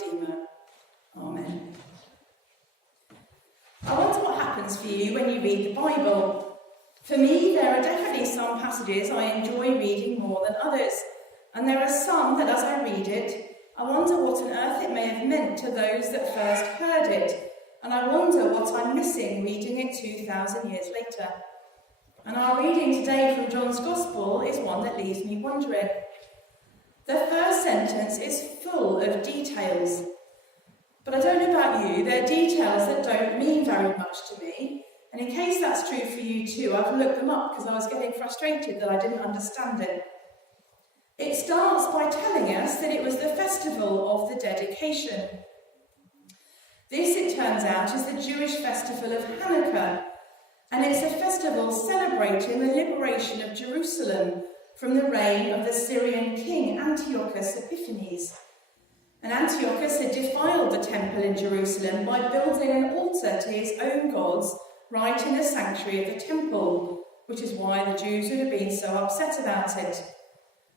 Redeemer. Amen. I wonder what happens for you when you read the Bible. For me, there are definitely some passages I enjoy reading more than others, and there are some that as I read it, I wonder what on earth it may have meant to those that first heard it, and I wonder what I'm missing reading it 2,000 years later. And our reading today from John's Gospel is one that leaves me wondering. The first sentence is full of details. But I don't know about you, they're details that don't mean very much to me. And in case that's true for you too, I've looked them up because I was getting frustrated that I didn't understand it. It starts by telling us that it was the festival of the dedication. This, it turns out, is the Jewish festival of Hanukkah. And it's a festival celebrating the liberation of Jerusalem from the reign of the Syrian king Antiochus Epiphanes. And Antiochus had defiled the temple in Jerusalem by building an altar to his own gods right in the sanctuary of the temple, which is why the Jews would have been so upset about it.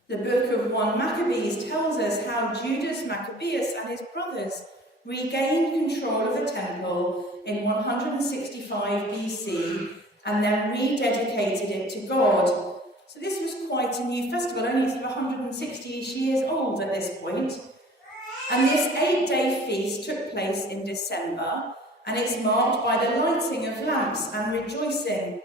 The book of 1 Maccabees tells us how Judas Maccabeus and his brothers regained control of the temple in 165 BC and then rededicated it to God. So this was quite a new festival, only sort of 160-ish years old at this point. And this 8-day feast took place in December, and it's marked by the lighting of lamps and rejoicing.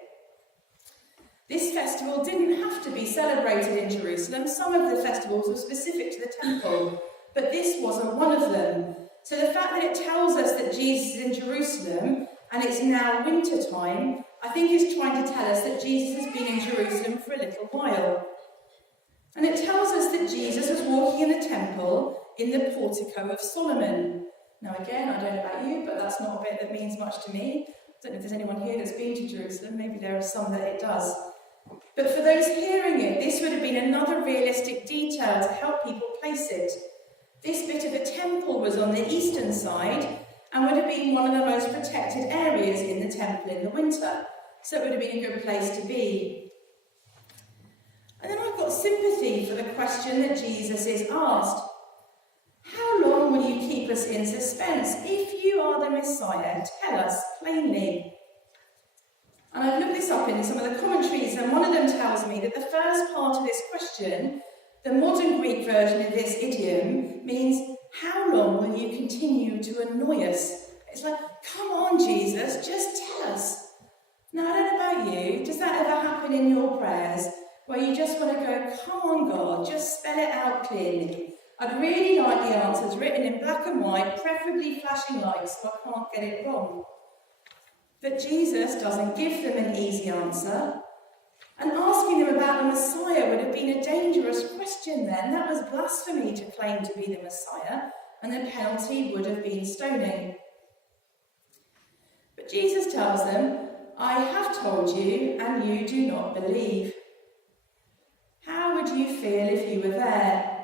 This festival didn't have to be celebrated in Jerusalem. Some of the festivals were specific to the temple, but this wasn't one of them. So the fact that it tells us that Jesus is in Jerusalem and it's now winter time, I think is trying to tell us that Jesus has been in Jerusalem for a little while. And it tells us that Jesus was walking in the temple in the portico of Solomon. Now again, I don't know about you, but that's not a bit that means much to me. I don't know if there's anyone here that's been to Jerusalem. Maybe there are some that it does. But for those hearing it, this would have been another realistic detail to help people place it. This bit of the temple was on the eastern side and would have been one of the most protected areas in the temple in the winter. So it would have been a good place to be. And then I've got sympathy for the question that Jesus is asked. How long will you keep us in suspense? If you are the Messiah, tell us plainly. And I've looked this up in some of the commentaries, and one of them tells me that the first part of this question, the modern Greek version of this idiom, means, how long will you continue to annoy us? It's like, come on, Jesus, just tell us. Now, I don't know about you, does that ever happen in your prayers, where you just want to go, come on, God, just spell it out clearly? I'd really like the answers written in black and white, preferably flashing lights, so I can't get it wrong. But Jesus doesn't give them an easy answer. And asking them about the Messiah would have been a dangerous question then. That was blasphemy to claim to be the Messiah, and the penalty would have been stoning. But Jesus tells them, I have told you, and you do not believe. How would you feel if you were there?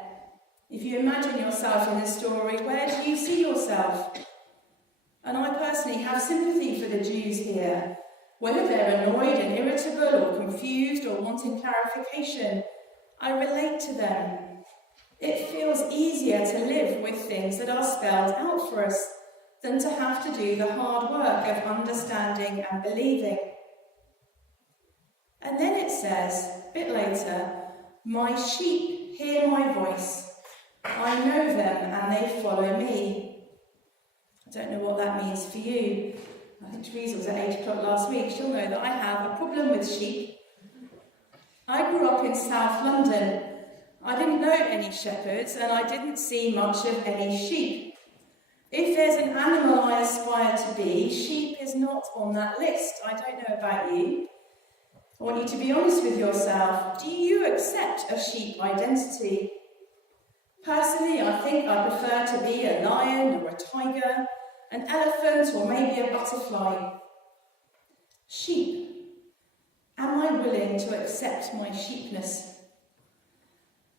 If you imagine yourself in this story, where do you see yourself? And I personally have sympathy for the Jews here. Whether they're annoyed and irritable or confused or wanting clarification, I relate to them. It feels easier to live with things that are spelled out for us than to have to do the hard work of understanding and believing. And then it says, a bit later, my sheep hear my voice. I know them and they follow me. I don't know what that means for you. I think Teresa was at 8 o'clock last week. She'll know that I have a problem with sheep. I grew up in South London. I didn't know any shepherds and I didn't see much of any sheep. If there's an animal I aspire to be, sheep is not on that list. I don't know about you. I want you to be honest with yourself. Do you accept a sheep identity? Personally, I think I prefer to be a lion or a tiger, an elephant or maybe a butterfly. Sheep. Am I willing to accept my sheepness?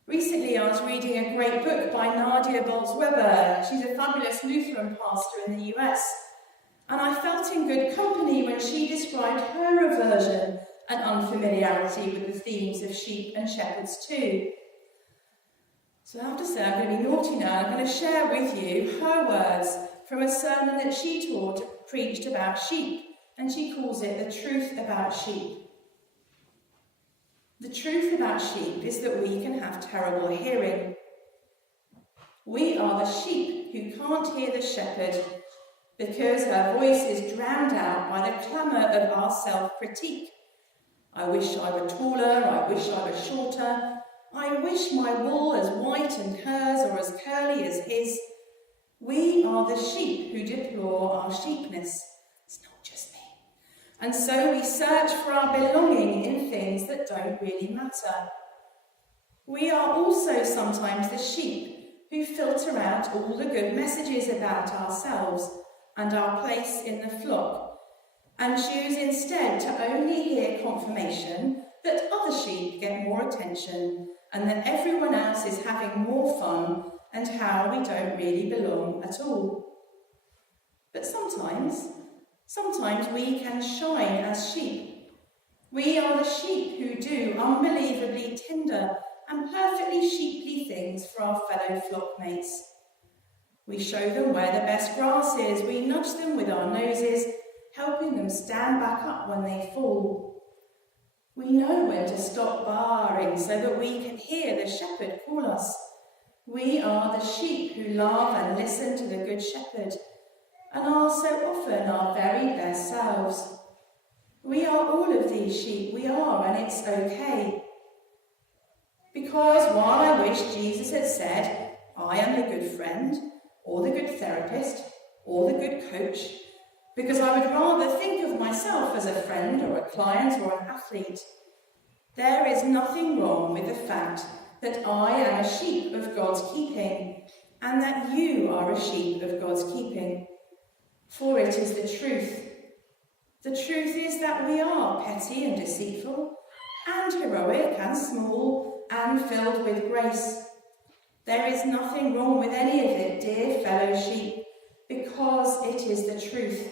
Recently, I was reading a great book by Nadia Bolz-Weber. She's a fabulous Lutheran pastor in the US. And I felt in good company when she described her aversion and unfamiliarity with the themes of sheep and shepherds too. So I have to say, I'm going to be naughty now. I'm going to share with you her words from a sermon that she preached about sheep, and she calls it The Truth About Sheep. The truth about sheep is that we can have terrible hearing. We are the sheep who can't hear the shepherd because her voice is drowned out by the clamour of our self-critique. I wish I were taller, I wish I were shorter, I wish my wool as white and hers or as curly as his. We are the sheep who deplore our sheepness. It's not just me. And so we search for our belonging in things that don't really matter. We are also sometimes the sheep who filter out all the good messages about ourselves and our place in the flock, and choose instead to only hear confirmation that other sheep get more attention and that everyone else is having more fun and how we don't really belong at all. But sometimes we can shine as sheep. We are the sheep who do unbelievably tender and perfectly sheeply things for our fellow flockmates. We show them where the best grass is, we nudge them with our noses, helping them stand back up when they fall. We know when to stop baaing so that we can hear the shepherd call us. We are the sheep who love and listen to the good shepherd and are so often our very best selves. We are all of these sheep, we are, and it's okay. Because while I wish Jesus had said, I am the good friend, or the good therapist, or the good coach, because I would rather think of myself as a friend or a client or an athlete, there is nothing wrong with the fact that I am a sheep of God's keeping, and that you are a sheep of God's keeping. For it is the truth. The truth is that we are petty and deceitful, and heroic and small, and filled with grace. There is nothing wrong with any of it, dear fellow sheep, because it is the truth.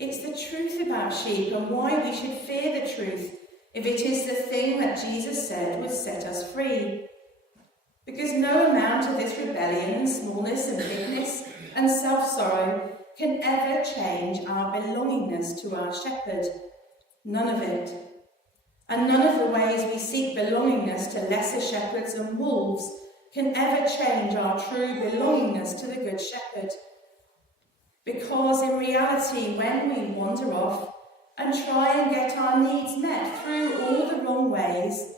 It's the truth about sheep and why we should fear the truth if it is the thing that Jesus said would set us free. Because no amount of this rebellion and smallness and bigness and self-sorrow can ever change our belongingness to our shepherd. None of it. And none of the ways we seek belongingness to lesser shepherds and wolves can ever change our true belongingness to the Good Shepherd. Because in reality, when we wander off and try and get our needs met through all the wrong ways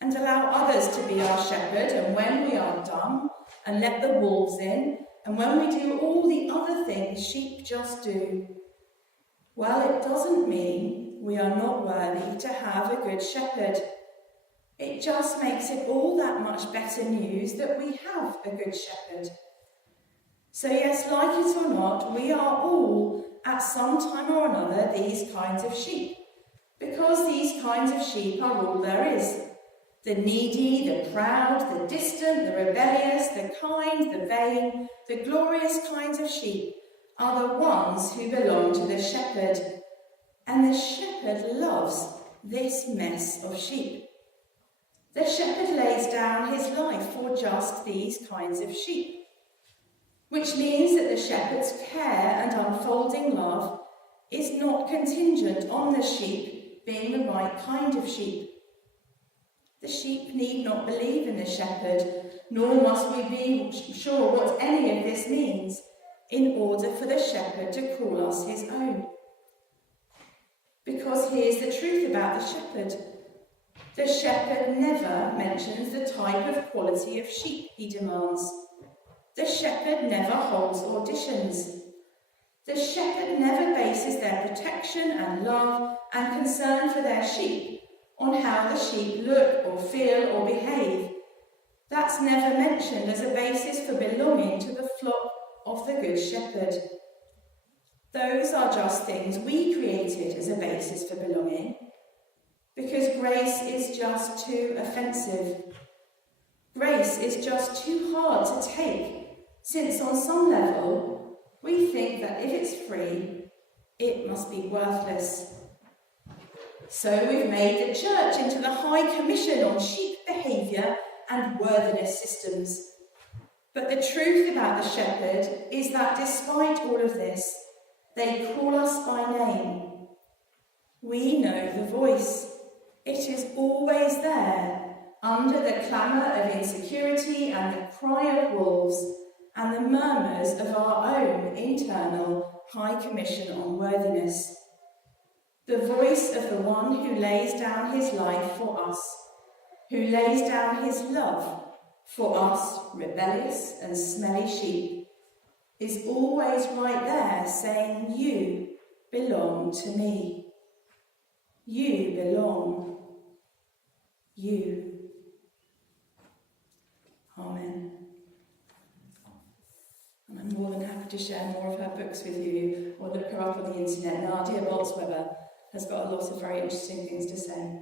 and allow others to be our shepherd, and when we are dumb and let the wolves in, and when we do all the other things sheep just do, well, it doesn't mean we are not worthy to have a good shepherd. It just makes it all that much better news that we have a good shepherd. So yes, like it or not, we are all, at some time or another, these kinds of sheep. Because these kinds of sheep are all there is. The needy, the proud, the distant, the rebellious, the kind, the vain, the glorious kinds of sheep are the ones who belong to the shepherd. And the shepherd loves this mess of sheep. The shepherd lays down his life for just these kinds of sheep, which means that the shepherd's care and unfolding love is not contingent on the sheep being the right kind of sheep. The sheep need not believe in the shepherd, nor must we be sure what any of this means in order for the shepherd to call us his own. Because here's the truth about the shepherd. The shepherd never mentions the type of quality of sheep he demands. The shepherd never holds auditions. The shepherd never bases their protection and love and concern for their sheep on how the sheep look or feel or behave. That's never mentioned as a basis for belonging to the flock of the Good Shepherd. Those are just things we created as a basis for belonging, because grace is just too offensive. Grace is just too hard to take, since on some level we think that if it's free, it must be worthless. So we've made the church into the High Commission on sheep behaviour and worthiness systems. But the truth about the shepherd is that despite all of this, they call us by name. We know the voice. It is always there, under the clamour of insecurity and the cry of wolves and the murmurs of our own internal high commission on worthiness. The voice of the one who lays down his life for us, who lays down his love for us, rebellious and smelly sheep, is always right there saying, you belong to me. You belong. You. Amen. And I'm more than happy to share more of her books with you or look her up on the internet. Nadia Boltzweber has got a lot of very interesting things to say.